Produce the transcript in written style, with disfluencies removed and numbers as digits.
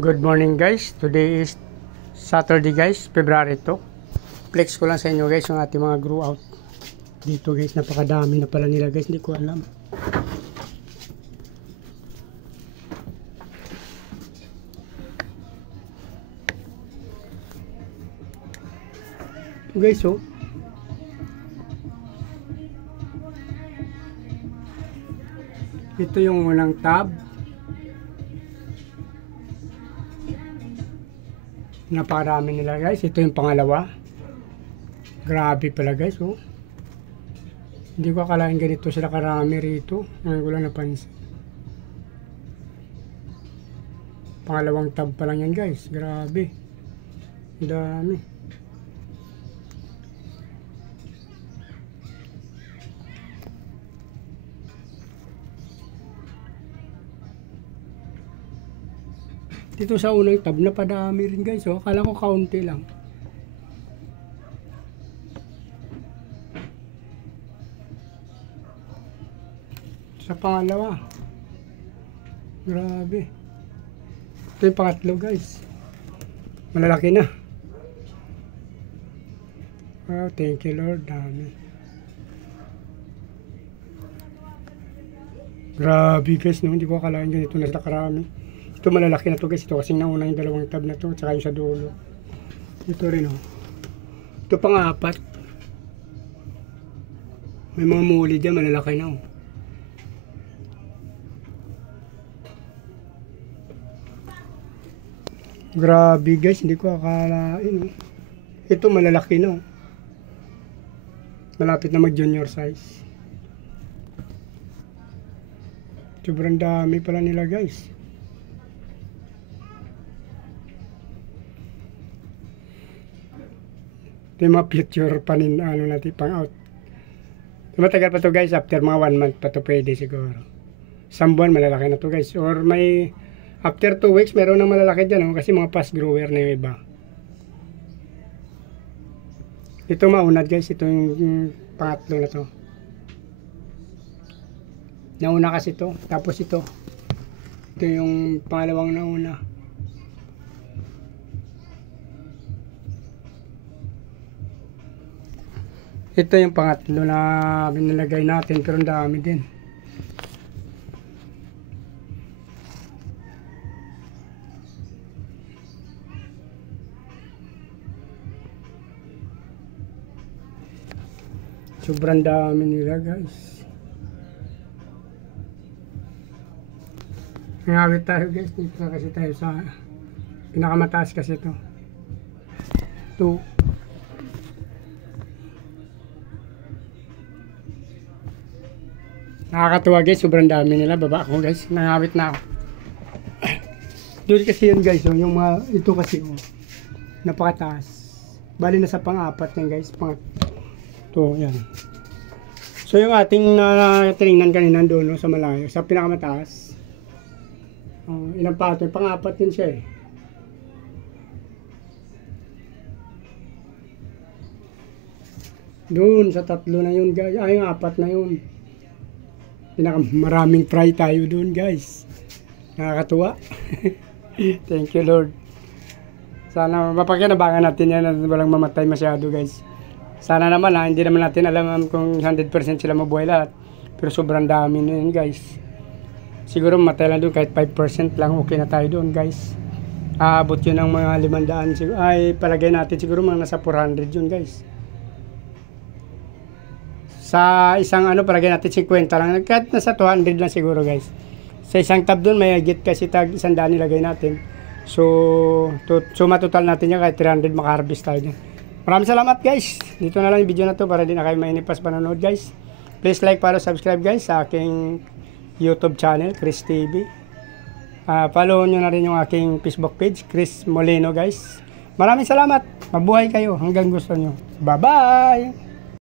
Good morning guys, today is Saturday guys, February 2. Flex ko lang sa inyo guys yung ating mga grow out. Dito guys, napakadami na pala nila guys, hindi ko alam. Ito guys oh. Ito yung unang tab. Napakarami nila guys. Ito yung pangalawa. Grabe pala guys oh. Hindi ko akalain ganito sila karami rito. Ngayon ko lang napansin. Pangalawang tab pa lang yan guys. Grabe. Ang dami. Dito sa unang tab, napadami rin guys. Oh. Akala ko kaunti lang. Sa pangalawa. Grabe. Ito yung pangatlo guys. Malalaki na. Wow, thank you Lord. Dami. Grabe guys. No? Hindi ko akalain ganito na sila karami. Ito malalaki na to guys. Ito kasing nauna yung dalawang tab na to. Tsaka yung sa dulo. Ito rin oh. Ito pang-apat. May mga muli dyan. Malalaki na oh. Grabe guys. Hindi ko akalain oh. Ito malalaki na oh. Malapit na mag junior size. Sobrang dami pala nila guys. Ito yung mga future panin, ano natin, pang out. Matagal pa to guys, after mga 1 month pa to pwede siguro. Isang buwan malalaki na to guys. Or may, after 2 weeks, meron ng malalaki dyan, oh, kasi mga fast grower na yung iba. Ito maunad guys, ito yung pangatlo na to. Nauna kasi to, tapos ito. Ito yung pangalawang nauna. Ito yung pangatlo na binilagay natin, pero ang dami din. Sobrang dami nila guys. Ngawit tayo guys, dito kasi tayo sa pinakamataas kasi ito. Ito. Nakakatuwa guys, sobrang dami nila. Baba ako guys, nangawit na ako. Doon kasi yun guys, oh, yung mga, ito kasi oh, napakataas. Bali na sa pang-apat yan guys, ito, yan. So yung ating tinignan kanina doon, no, sa malayo, sa pinakamataas. Ilang pa ito, pang-apat yun siya eh. Doon, sa tatlo na yun guys, ay yung apat na yun. Maraming fry tayo doon guys. Nakakatuwa. Thank you Lord. Sana mapakinabangan natin yan at walang mamatay masyado guys. Sana naman hindi naman natin alam kung 100% sila mabuhay lahat. Pero sobrang dami na yun guys. Siguro mamatay lang doon kahit 5% lang, okay na tayo doon guys. Aabot yun ng mga 500 ay palagay natin siguro mga nasa 400 yun guys. Sa isang palagay natin 50 lang. Kahit nasa 200 lang siguro guys. Sa isang tab doon may agit kasi tag 100 nilagay natin. So matotal natin yan kahit 300 makaharvest tayo dyan. Maraming salamat guys. Dito na lang yung video na to para di na kayo mainipas panonood guys. Please like, follow, subscribe guys sa aking YouTube channel, Chris TV. Follow nyo na rin yung aking Facebook page, Chris Molino guys. Maraming salamat. Mabuhay kayo hanggang gusto nyo. Bye bye!